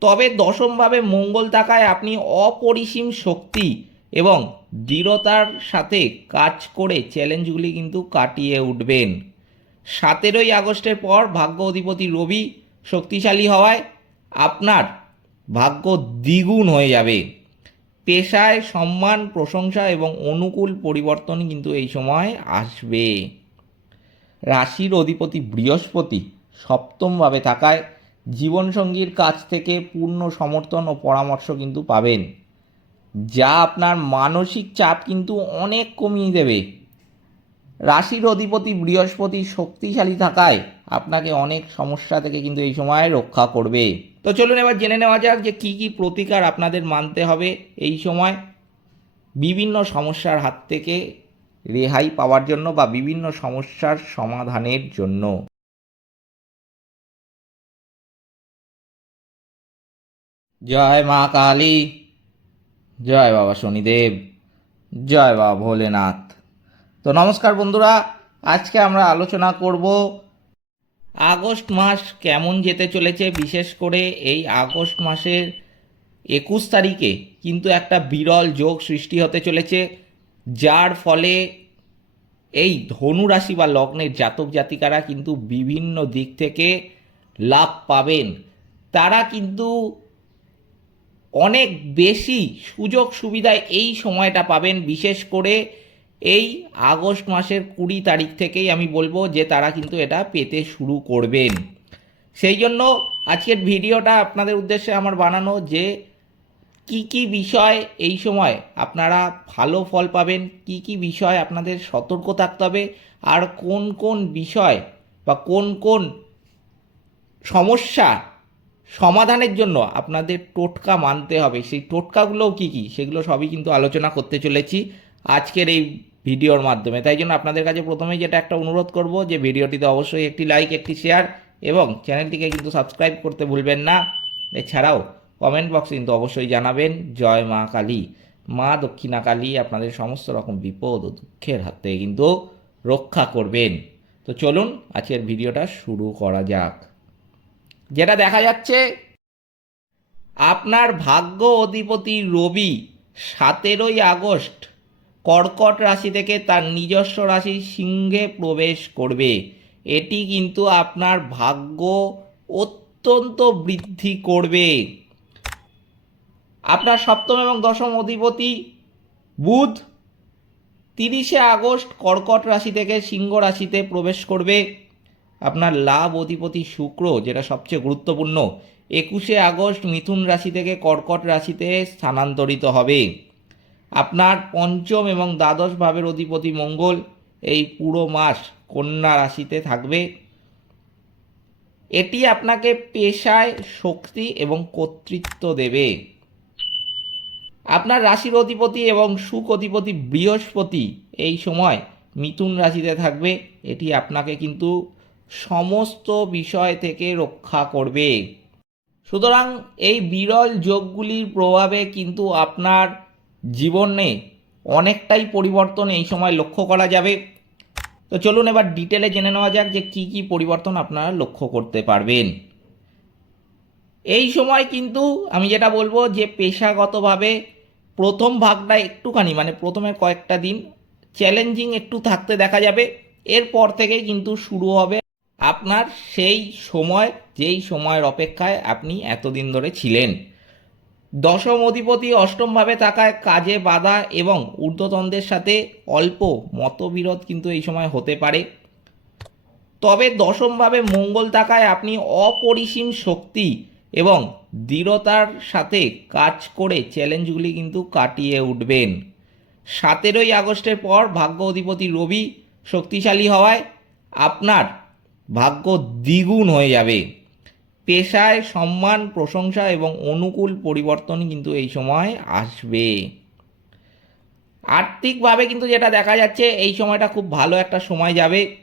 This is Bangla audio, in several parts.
তবে দশমভাবে মঙ্গল থাকায় আপনি অপরিসীম শক্তি এবং দৃঢ়তার সাথে কাজ করে চ্যালেঞ্জগুলি কিন্তু কাটিয়ে উঠবেন। সতেরোই আগস্টের পর ভাগ্য অধিপতি রবি শক্তিশালী হওয়ায় আপনার ভাগ্য দ্বিগুণ হয়ে যাবে। পেশায় সম্মান, প্রশংসা এবং অনুকূল পরিবর্তন কিন্তু এই সময় আসবে। রাশির অধিপতি বৃহস্পতি সপ্তমভাবে থাকায় জীবনসঙ্গীর কাছ থেকে পূর্ণ সমর্থন ও পরামর্শ কিন্তু পাবেন। যা আপনার মানসিক চাপ কিন্তু অনেক কমিয়ে দেবে। রাশির অধিপতি বৃহস্পতি শক্তিশালী থাকায় আপনাকে অনেক সমস্যা থেকে কিন্তু এই সময় রক্ষা করবে। তো চলুন এবার জেনে নেওয়া যাক যে কী কী প্রতিকার আপনাদের মানতে হবে এই সময়। বিভিন্ন সমস্যার হাত থেকে রেহাই পাওয়ার জন্য বা বিভিন্ন সমস্যার সমাধানের জন্য। জয় মা কালী। জয় বাবা শনিদেব। জয় বাবা ভোলেনাথ। তো নমস্কার বন্ধুরা, আজকে আমরা আলোচনা করব আগস্ট মাস কেমন যেতে চলেছে, বিশেষ করে এই আগস্ট মাসের একুশ তারিখে কিন্তু একটা বিরল যোগ সৃষ্টি হতে চলেছে, যার ফলে এই ধনু রাশি বা লগ্নের জাতক জাতিকারা কিন্তু বিভিন্ন দিক থেকে লাভ পাবেন। তারা কিন্তু অনেক বেশি সুযোগ সুবিধায় এই সময়টা পাবেন। বিশেষ করে এই আগস্ট মাসের কুড়ি তারিখ থেকেই আমি বলব যে তারা কিন্তু এটা পেতে শুরু করবেন। সেই জন্য আজকের ভিডিওটা আপনাদের উদ্দেশ্যে আমার বানানো যে কি কি বিষয় এই সময় আপনারা ভালো ফল পাবেন, কি কি বিষয় আপনাদের সতর্ক থাকতে হবে, আর কোন কোন বিষয় বা কোন কোন সমস্যা সমাধানের জন্য আপনাদের টোটকা মানতে হবে। সেই টোটকাগুলোও কী কী? সেগুলো সবই কিন্তু আলোচনা করতে চলেছি আজকের এই ভিডিওর মাধ্যমে। তাই জন্য আপনাদের কাছে প্রথমেই যেটা একটা অনুরোধ করব যে ভিডিওটিতে অবশ্যই একটি লাইক একটি শেয়ার এবং চ্যানেলটিকে কিন্তু সাবস্ক্রাইব করতে ভুলবেন না। এছাড়াও কমেন্ট বক্সে কিন্তু অবশ্যই জানাবেন, জয় মা কালী। মা দক্ষিণা কালী আপনাদের সমস্ত রকম বিপদ ও দুঃখের হাত থেকে কিন্তু রক্ষা করবেন। তো চলুন আজকের ভিডিওটা শুরু করা যাক। যেটা দেখা যাচ্ছে, আপনার ভাগ্য অধিপতি রবি সতেরোই আগস্ট কর্কট রাশি থেকে তার নিজস্ব রাশি সিংহে প্রবেশ করবে। এটি কিন্তু আপনার ভাগ্য অত্যন্ত বৃদ্ধি করবে। আপনার সপ্তম এবং দশম অধিপতি বুধ তিরিশে আগস্ট কর্কট রাশি থেকে সিংহ রাশিতে প্রবেশ করবে। আপনার লাভ অধিপতি শুক্র, যেটা সবচেয়ে গুরুত্বপূর্ণ, একুশে আগস্ট মিথুন রাশি থেকে কর্কট রাশিতে স্থানান্তরিত হবে। আপনার পঞ্চম এবং দ্বাদশ ভাবের অধিপতি মঙ্গল, এই পুরো মাস কন্যা রাশিতে থাকবে। এটি আপনাকে পেশায় শক্তি এবং কর্তৃত্ব দেবে। আপনার রাশির অধিপতি এবং সুখ অধিপতি বৃহস্পতি এই সময় মিথুন রাশিতে থাকবে। এটি আপনাকে কিন্তু সমস্ত বিষয় থেকে রক্ষা করবে। সুতরাং এই বিরল যোগগুলির প্রভাবে কিন্তু আপনার জীবনে অনেকটাই পরিবর্তন এই সময় লক্ষ্য করা যাবে। তো চলুন এবার ডিটেলে জেনে নেওয়া যাক যে কি কি পরিবর্তন আপনারা লক্ষ্য করতে পারবেন। এই সময় কিন্তু আমি যেটা বলব যে পেশাগতভাবে প্রথম ভাগটা একটুখানি মানে প্রথমে কয়েকটা দিন চ্যালেঞ্জিং একটু থাকতে দেখা যাবে। এরপর থেকেই কিন্তু শুরু হবে আপনার সেই সময়, যেই সময়ের অপেক্ষায় আপনি এতদিন ধরে ছিলেন। দশম অধিপতি অষ্টমভাবে থাকায় কাজে বাধা এবং ঊর্ধ্বতনদের সাথে অল্প মতবিরোধ কিন্তু এই সময় হতে পারে। তবে দশমভাবে মঙ্গল থাকায় আপনি অপরিসীম শক্তি এবং দৃঢ়তার সাথে কাজ করে চ্যালেঞ্জগুলি কিন্তু কাটিয়ে উঠবেন। সতেরোই আগস্টের পর ভাগ্য অধিপতি রবি শক্তিশালী হওয়ায় আপনার ভাগ্য দ্বিগুণ হয়ে যাবে। পেশায় সম্মান, প্রশংসা এবং অনুকূল পরিবর্তন কিন্তু এই সময় আসবে। আর্থিকভাবে কিন্তু যেটা দেখা যাচ্ছে, এই সময়টা খুব ভালো একটা সময় যাবে।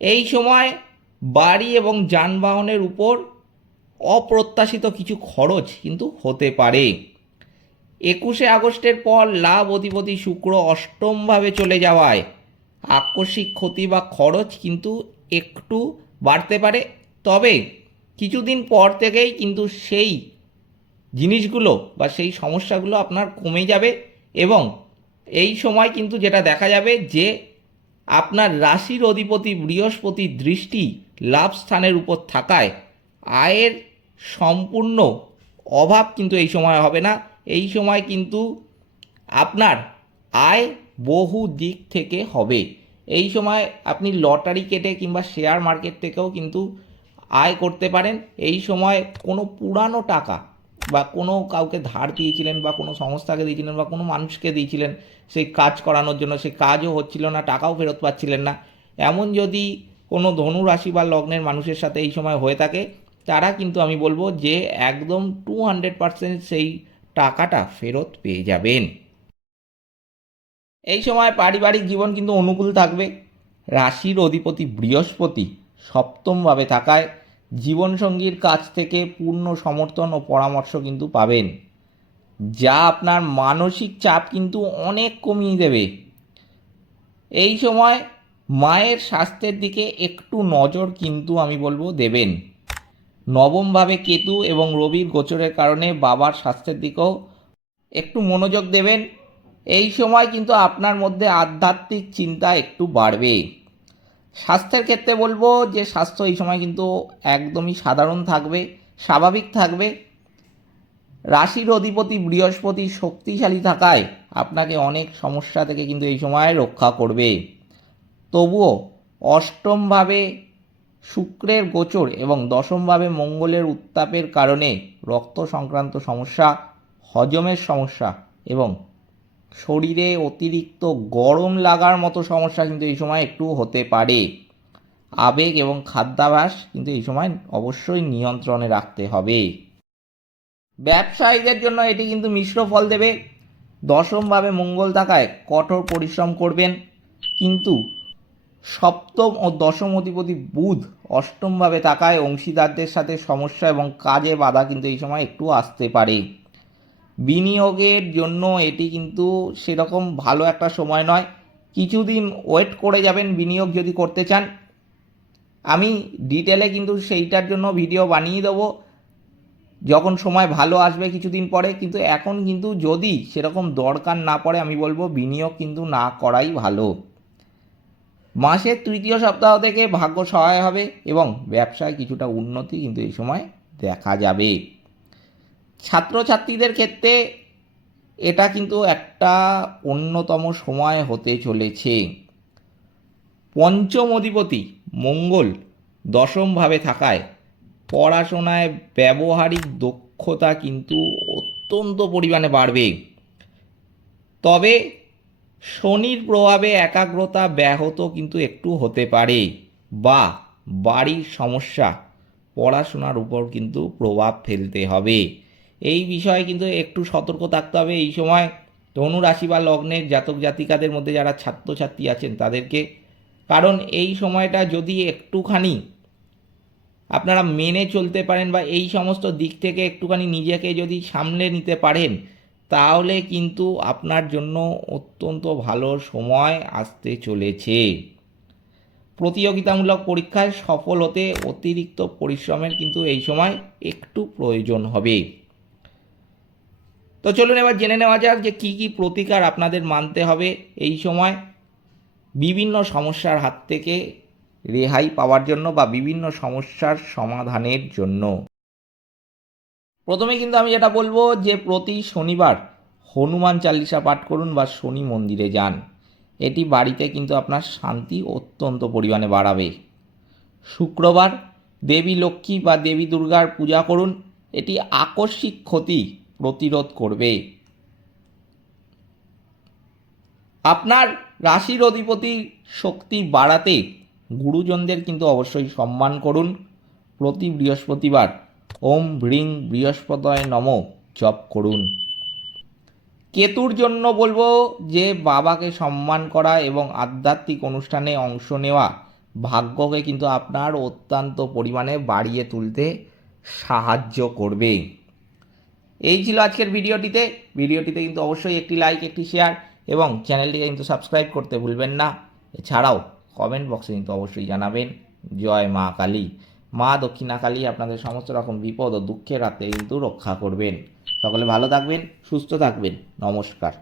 এই সময় বাড়ি এবং যানবাহনের উপর অপ্রত্যাশিত কিছু খরচ কিন্তু হতে পারে। একুশে আগস্টের পর লাভ অধিপতি শুক্র অষ্টমভাবে চলে যাওয়ায় আকস্মিক ক্ষতি বা খরচ কিন্তু একটু বাড়তে পারে। তবে কিছুদিন পর থেকেই কিন্তু সেই জিনিসগুলো বা সেই সমস্যাগুলো আপনার কমে যাবে এবং এই সময় কিন্তু যেটা দেখা যাবে যে আপনার রাশির অধিপতি বৃহস্পতির দৃষ্টি লাভ স্থানের উপর থাকায় আয়ের সম্পূর্ণ অভাব কিন্তু এই সময় হবে না। এই সময় কিন্তু আপনার আয় বহু দিক থেকে হবে। এই সময় আপনি লটারি কেটে কিংবা শেয়ার মার্কেট থেকেও কিন্তু আয় করতে পারেন। এই সময় কোনো পুরানো টাকা বা কোনো কাউকে ধার দিয়েছিলেন বা কোনো সংস্থাকে দিয়েছিলেন বা কোনো মানুষকে দিয়েছিলেন, সেই কাজ করানোর জন্য, সেই কাজও হচ্ছিল না, টাকাও ফেরত পাচ্ছিলেন না। এমন যদি কোনো ধনু রাশি বা লগ্নের মানুষের সাথে এই সময় হয়ে থাকে, তারা কিন্তু আমি বলব যে একদম টু হান্ড্রেড পারসেন্ট সেই টাকাটা ফেরত পেয়ে যাবেন। এই সময় পারিবারিক জীবন কিন্তু অনুকূল থাকবে। রাশির অধিপতি বৃহস্পতি সপ্তমভাবে থাকায় জীবনসঙ্গীর কাছ থেকে পূর্ণ সমর্থন ও পরামর্শ কিন্তু পাবেন। যা আপনার মানসিক চাপ কিন্তু অনেক কমিয়ে দেবে। এই সময় মায়ের স্বাস্থ্যের দিকে একটু নজর কিন্তু আমি বলব দেবেন। নবমভাবে কেতু এবং রবির গোচরের কারণে বাবার স্বাস্থ্যের দিকেও একটু মনোযোগ দেবেন। এই সময় কিন্তু আপনার মধ্যে আধ্যাত্মিক চিন্তা একটু বাড়বে। স্বাস্থ্যের ক্ষেত্রে বলব যে স্বাস্থ্য এই সময় কিন্তু একদমই সাধারণ থাকবে, স্বাভাবিক থাকবে। রাশির অধিপতি বৃহস্পতি শক্তিশালী থাকায় আপনাকে অনেক সমস্যা থেকে কিন্তু এই সময় রক্ষা করবে। তবুও অষ্টমভাবে শুক্রের গোচর এবং দশমভাবে মঙ্গলের উত্তাপের কারণে রক্ত সংক্রান্ত সমস্যা, হজমের সমস্যা এবং শরীরে অতিরিক্ত গরম লাগার মতো সমস্যা কিন্তু এই সময় একটু হতে পারে। আবেগ এবং খাদ্যাভ্যাস কিন্তু এই সময় অবশ্যই নিয়ন্ত্রণে রাখতে হবে। ব্যবসায়ীদের জন্য এটি কিন্তু মিশ্র ফল দেবে। দশমভাবে মঙ্গল থাকায় কঠোর পরিশ্রম করবেন। কিন্তু সপ্তম ও দশম অধিপতি বুধ অষ্টমভাবে থাকায় অংশীদারদের সাথে সমস্যা এবং কাজে বাধা কিন্তু এই সময় একটু আসতে পারে। বিনিয়োগের জন্য এটি কিন্তু সেরকম ভালো একটা সময় নয়। কিছুদিন ওয়েট করে যাবেন বিনিয়োগ যদি করতে চান। আমি ডিটেলে কিন্তু সেইটার জন্য ভিডিও বানিয়ে দেবো। যখন সময় ভালো আসবে কিছুদিন পরে, কিন্তু এখন কিন্তু যদি সেরকম দরকার না পড়ে, আমি বলব বিনিয়োগ কিন্তু না করাই ভালো। মাসের তৃতীয় সপ্তাহ থেকে ভাগ্য সহায় হবে এবং ব্যবসায় কিছুটা উন্নতি কিন্তু এই সময় দেখা যাবে। ছাত্রছাত্রীদের ক্ষেত্রে এটা কিন্তু একটা অন্যতম সময় হতে চলেছে। পঞ্চম অধিপতি মঙ্গল দশমভাবে থাকায় পড়াশোনায় ব্যবহারিক দক্ষতা কিন্তু অত্যন্ত পরিমাণে বাড়বে। তবে শনির প্রভাবে একাগ্রতা ব্যাহত কিন্তু একটু হতে পারে বা বাড়ির সমস্যা পড়াশোনার উপর কিন্তু প্রভাব ফেলতে হবে। এই বিষয়ে কিন্তু একটু সতর্ক থাকতে হবে। এই সময় ধনু রাশি বা লগ্নের জাতক জাতিকাদের মধ্যে যারা ছাত্রছাত্রী আছেন তাদেরকে, কারণ এই সময়টা যদি একটুখানি আপনারা মেনে চলতে পারেন বা এই সমস্ত দিক থেকে একটুখানি নিজেকে যদি সামলে নিতে পারেন, তাহলে কিন্তু আপনার জন্য অত্যন্ত ভালো সময় আসতে চলেছে। প্রতিযোগিতামূলক পরীক্ষায় সফল হতে অতিরিক্ত পরিশ্রমের কিন্তু এই সময় একটু প্রয়োজন হবে। তো চলুন এবার জেনে নেওয়া যাক যে কী কী প্রতিকার আপনাদের মানতে হবে এই সময়। বিভিন্ন সমস্যার হাত থেকে রেহাই পাওয়ার জন্য বা বিভিন্ন সমস্যার সমাধানের জন্য। প্রথমে কিন্তু আমি যেটা বলব যে প্রতি শনিবার হনুমান চালিসা পাঠ করুন বা শনি মন্দিরে যান। এটি বাড়িতে কিন্তু আপনার শান্তি অত্যন্ত পরিমাণে বাড়াবে। শুক্রবার দেবী লক্ষ্মী বা দেবী দুর্গার পূজা করুন। এটি আকস্মিক ক্ষতি প্রতিরোধ করবে। আপনার রাশির অধিপতি শক্তি বাড়াতে গুরুজনদের কিন্তু অবশ্যই সম্মান করুন। প্রতি বৃহস্পতিবার ওম ভ্রিং বৃহস্পতয় নম জপ করুন। কেতুর জন্য বলব যে, বাবাকে সম্মান করা এবং আধ্যাত্মিক অনুষ্ঠানে অংশ নেওয়া ভাগ্যকে কিন্তু আপনার অত্যন্ত পরিমাণে বাড়িয়ে তুলতে সাহায্য করবে। এই ছিল আজকের ভিডিওটিতে। ভিডিওটিতে কিন্তু অবশ্যই একটি লাইক একটি শেয়ার এবং চ্যানেলটিকে কিন্তু সাবস্ক্রাইব করতে ভুলবেন না। এছাড়াও কমেন্ট বক্সে কিন্তু অবশ্যই জানাবেন। জয় মা কালী। মা দক্ষিণা কালী আপনাদের সমস্ত রকম বিপদ ও দুঃখের হাতে কিন্তু রক্ষা করবেন। সকলে ভালো থাকবেন, সুস্থ থাকবেন। নমস্কার।